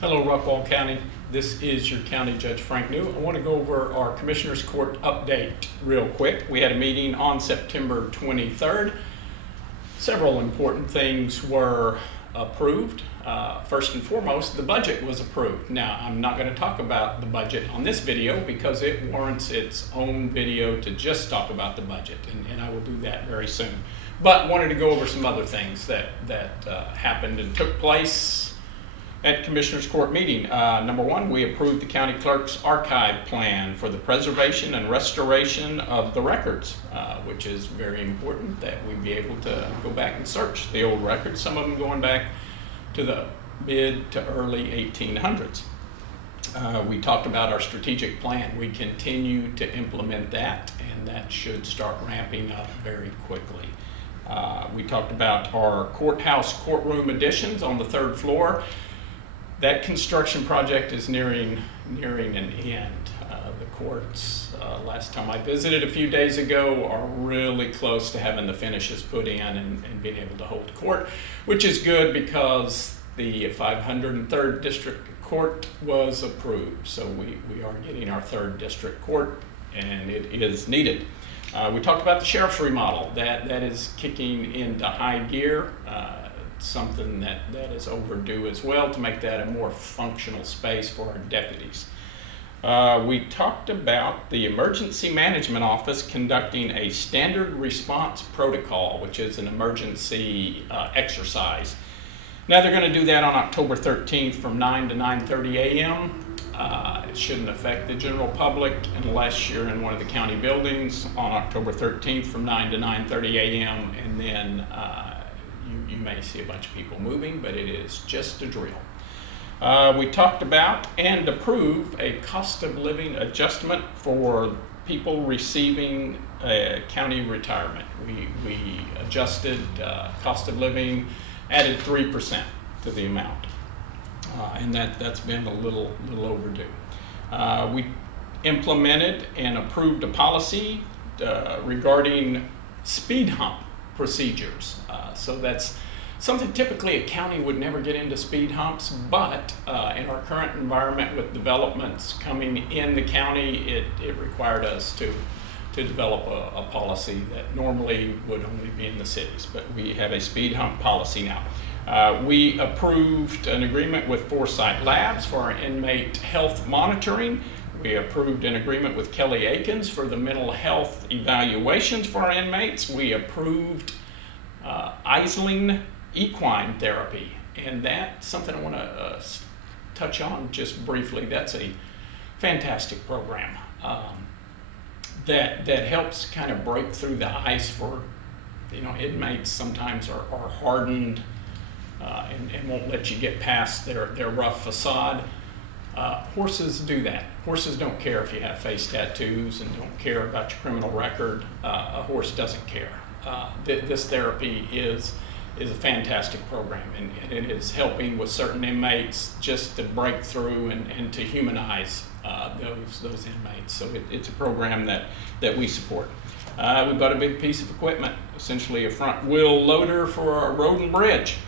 Hello, Rockwall County. This is your County Judge Frank New. I want to go over our Commissioners Court update real quick. We had a meeting on September 23rd. Several important things were approved. First and foremost, the budget was approved. Now, I'm not going to talk about the budget on this video because it warrants its own video to just talk about the budget, and I will do that very soon. But wanted to go over some other things that happened and took place at Commissioners Court meeting. Number one, we approved the county clerk's archive plan for the preservation and restoration of the records, which is very important that we be able to go back and search the old records, some of them going back to the mid to early 1800s. We talked about our strategic plan. We continue to implement that, and that should start ramping up very quickly. We talked about our courtroom additions on the third floor. That construction project is nearing an end. The courts, last time I visited a few days ago, are really close to having the finishes put in and being able to hold court, which is good because the 503rd District Court was approved. So we are getting our 3rd District Court, and it is needed. We talked about the sheriff's remodel. That is kicking into high gear. Something that is overdue as well to make that a more functional space for our deputies. We talked about the Emergency Management Office conducting a standard response protocol, which is an emergency exercise. Now they're going to do that on October 13th from 9 to 9:30 a.m. It shouldn't affect the general public unless you're in one of the county buildings on October 13th from 9 to 9:30 a.m. and then you may see a bunch of people moving, but it is just a drill. We talked about and approved a cost of living adjustment for people receiving a county retirement. We adjusted cost of living, added 3% to the amount, and that's been a little overdue. We implemented and approved a policy regarding speed hump procedures. So that's something typically a county would never get into speed humps, but in our current environment with developments coming in the county, it required us to develop a policy that normally would only be in the cities, but we have a speed hump policy now. We approved an agreement with Foresight Labs for our inmate health monitoring. We approved an agreement with Kelly Akins for the mental health evaluations for our inmates. We approved Isling equine therapy, and that's something I want to touch on just briefly. That's a fantastic program that helps kind of break through the ice for, inmates sometimes are hardened and won't let you get past their rough facade. Horses do that. Horses don't care if you have face tattoos and don't care about your criminal record. A horse doesn't care. This therapy is a fantastic program, and it is helping with certain inmates just to break through and to humanize those inmates. So it's a program that we support. We bought a big piece of equipment, essentially a front wheel loader for our road and bridge.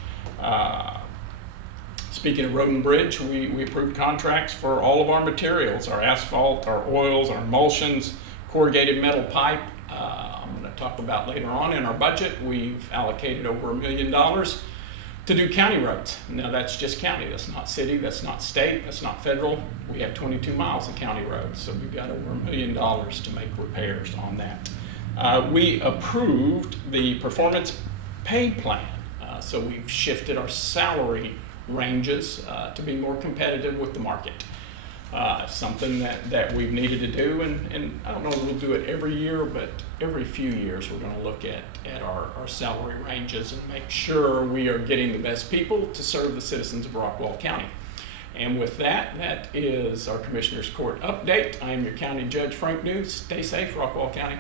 Speaking of road and bridge, we approved contracts for all of our materials, our asphalt, our oils, our emulsions, corrugated metal pipe. I'm going to talk about later on in our budget. We've allocated over $1 million to do county roads. Now that's just county, that's not city, that's not state, that's not federal. We have 22 miles of county roads, so we've got over $1 million to make repairs on that. We approved the performance pay plan, so we've shifted our salary ranges to be more competitive with the market. Something that we've needed to do, and I don't know if we'll do it every year, but every few years we're going to look at our salary ranges and make sure we are getting the best people to serve the citizens of Rockwall County. And with that is our Commissioners Court update. I am your County Judge Frank New. Stay safe, Rockwall County.